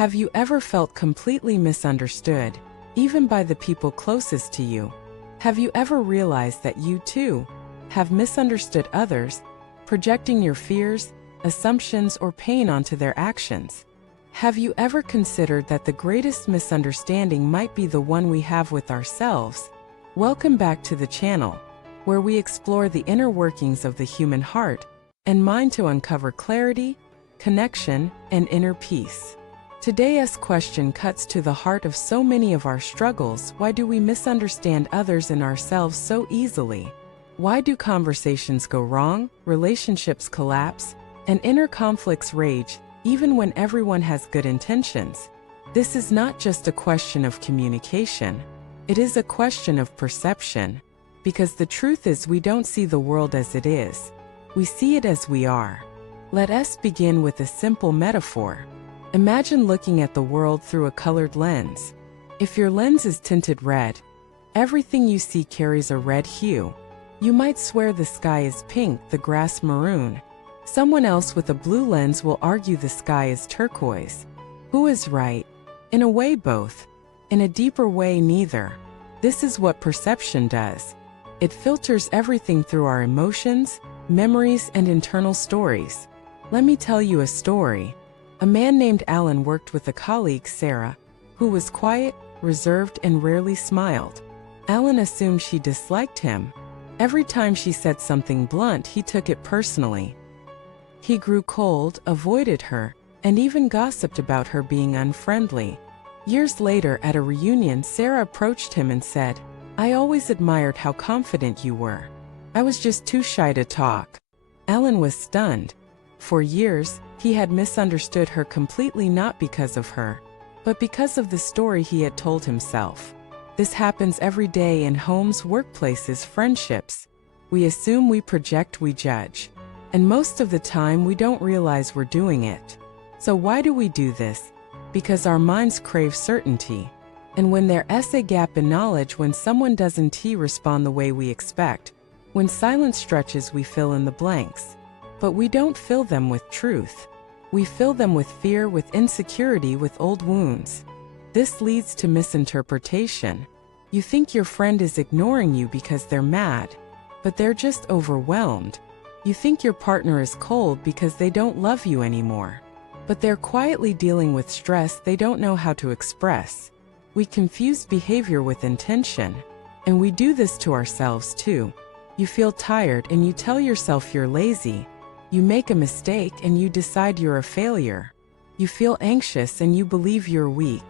Have you ever felt completely misunderstood, even by the people closest to you? Have you ever realized that you, too, have misunderstood others, projecting your fears, assumptions, or pain onto their actions? Have you ever considered that the greatest misunderstanding might be the one we have with ourselves? Welcome back to the channel, where we explore the inner workings of the human heart and mind to uncover clarity, connection, and inner peace. Today's question cuts to the heart of so many of our struggles. Why do we misunderstand others and ourselves so easily? Why do conversations go wrong, relationships collapse, and inner conflicts rage, even when everyone has good intentions? This is not just a question of communication. It is a question of perception, because the truth is we don't see the world as it is. We see it as we are. Let us begin with a simple metaphor. Imagine looking at the world through a colored lens. If your lens is tinted red, everything you see carries a red hue. You might swear the sky is pink, the grass maroon. Someone else with a blue lens will argue the sky is turquoise. Who is right? In a way, both. In a deeper way, neither. This is what perception does. It filters everything through our emotions, memories, and internal stories. Let me tell you a story. A man named Alan worked with a colleague, Sarah, who was quiet, reserved, and rarely smiled. Alan assumed she disliked him. Every time she said something blunt, he took it personally. He grew cold, avoided her, and even gossiped about her being unfriendly. Years later, at a reunion, Sarah approached him and said, "I always admired how confident you were. I was just too shy to talk." Alan was stunned. For years, he had misunderstood her completely, not because of her, but because of the story he had told himself. This happens every day in homes, workplaces, friendships. We assume, we project, we judge. And most of the time we don't realize we're doing it. So why do we do this? Because our minds crave certainty. And when there's a gap in knowledge, when someone doesn't respond the way we expect, when silence stretches, we fill in the blanks. But we don't fill them with truth. We fill them with fear, with insecurity, with old wounds. This leads to misinterpretation. You think your friend is ignoring you because they're mad, but they're just overwhelmed. You think your partner is cold because they don't love you anymore, but they're quietly dealing with stress they don't know how to express. We confuse behavior with intention, and we do this to ourselves too. You feel tired and you tell yourself you're lazy. You make a mistake and you decide you're a failure. You feel anxious and you believe you're weak.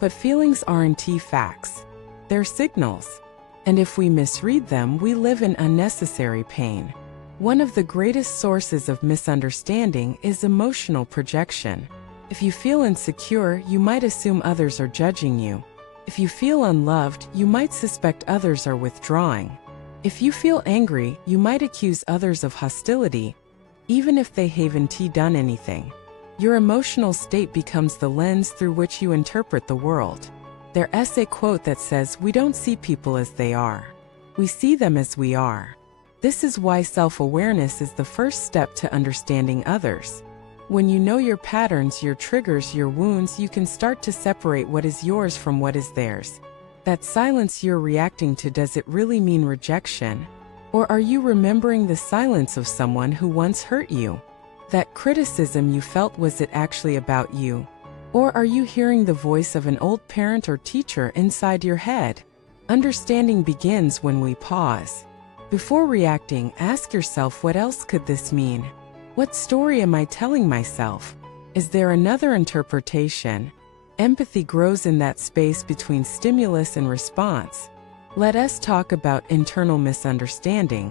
But feelings aren't facts. They're signals. And if we misread them, we live in unnecessary pain. One of the greatest sources of misunderstanding is emotional projection. If you feel insecure, you might assume others are judging you. If you feel unloved, you might suspect others are withdrawing. If you feel angry, you might accuse others of hostility, even if they haven't done anything. Your emotional state becomes the lens through which you interpret the world. There's a quote that says, "We don't see people as they are. We see them as we are." This is why self-awareness is the first step to understanding others. When you know your patterns, your triggers, your wounds, you can start to separate what is yours from what is theirs. That silence you're reacting to, does it really mean rejection? Or are you remembering the silence of someone who once hurt you? That criticism you felt, was it actually about you? Or are you hearing the voice of an old parent or teacher inside your head? Understanding begins when we pause. Before reacting, ask yourself, what else could this mean? What story am I telling myself? Is there another interpretation? Empathy grows in that space between stimulus and response. Let us talk about internal misunderstanding.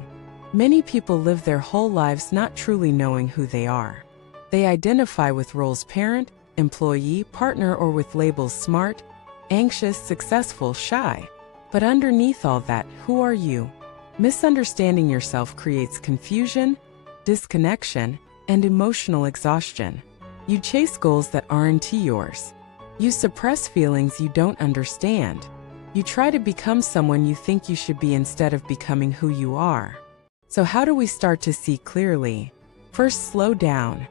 Many people live their whole lives not truly knowing who they are. They identify with roles: parent, employee, partner, or with labels: smart, anxious, successful, shy. But underneath all that, who are you? Misunderstanding yourself creates confusion, disconnection, and emotional exhaustion. You chase goals that aren't yours. You suppress feelings you don't understand. You try to become someone you think you should be instead of becoming who you are. So how do we start to see clearly? First, slow down.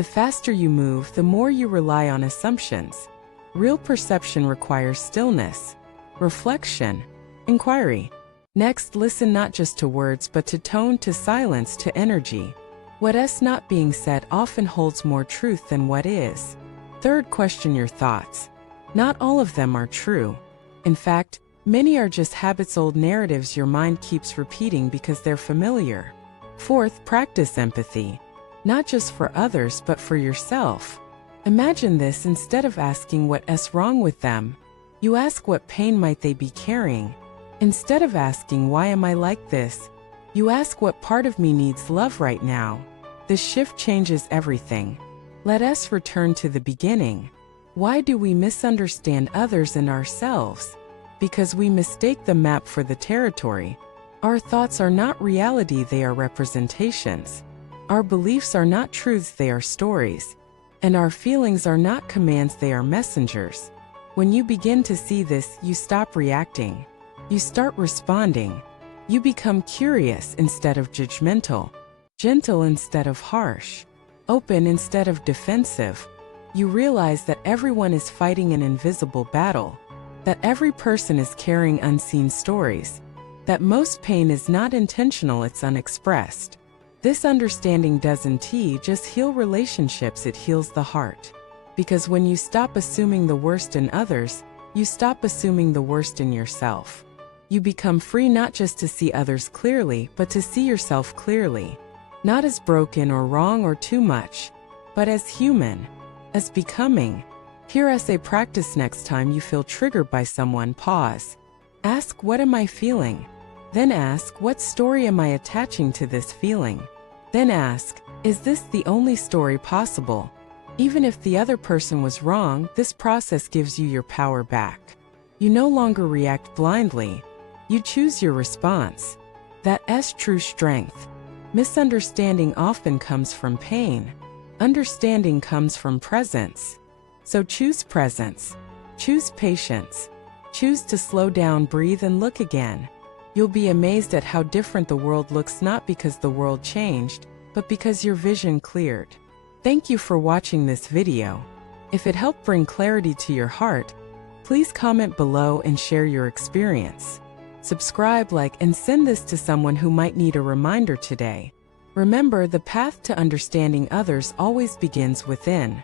The faster you move, the more you rely on assumptions. Real perception requires stillness, reflection, inquiry. Next, listen not just to words but to tone, to silence, to energy. What's not being said often holds more truth than what is. Third, question your thoughts. Not all of them are true. In fact, many are just habits, old narratives your mind keeps repeating because they're familiar. Fourth, practice empathy. Not just for others but for yourself. Imagine this: instead of asking what's wrong with them, you ask what pain might they be carrying. Instead of asking why am I like this, you ask what part of me needs love right now. This shift changes everything. Let us return to the beginning. Why do we misunderstand others and ourselves? Because we mistake the map for the territory. Our thoughts are not reality, they are representations. Our beliefs are not truths, they are stories. And our feelings are not commands, they are messengers. When you begin to see this, you stop reacting. You start responding. You become curious instead of judgmental, gentle instead of harsh, open instead of defensive. You realize that everyone is fighting an invisible battle, that every person is carrying unseen stories, that most pain is not intentional, it's unexpressed. This understanding doesn't just heal relationships, it heals the heart. Because when you stop assuming the worst in others, you stop assuming the worst in yourself. You become free not just to see others clearly, but to see yourself clearly. Not as broken or wrong or too much, but as human, as becoming. Hear us a practice: next time you feel triggered by someone, pause. Ask, what am I feeling? Then ask, what story am I attaching to this feeling? Then ask, is this the only story possible? Even if the other person was wrong, this process gives you your power back. You no longer react blindly. You choose your response. That's true strength. Misunderstanding often comes from pain. Understanding comes from presence. So choose presence. Choose patience. Choose to slow down, breathe, and look again. You'll be amazed at how different the world looks, not because the world changed, but because your vision cleared. Thank you for watching this video. If it helped bring clarity to your heart, please comment below and share your experience. Subscribe, like, and send this to someone who might need a reminder today. Remember, the path to understanding others always begins within.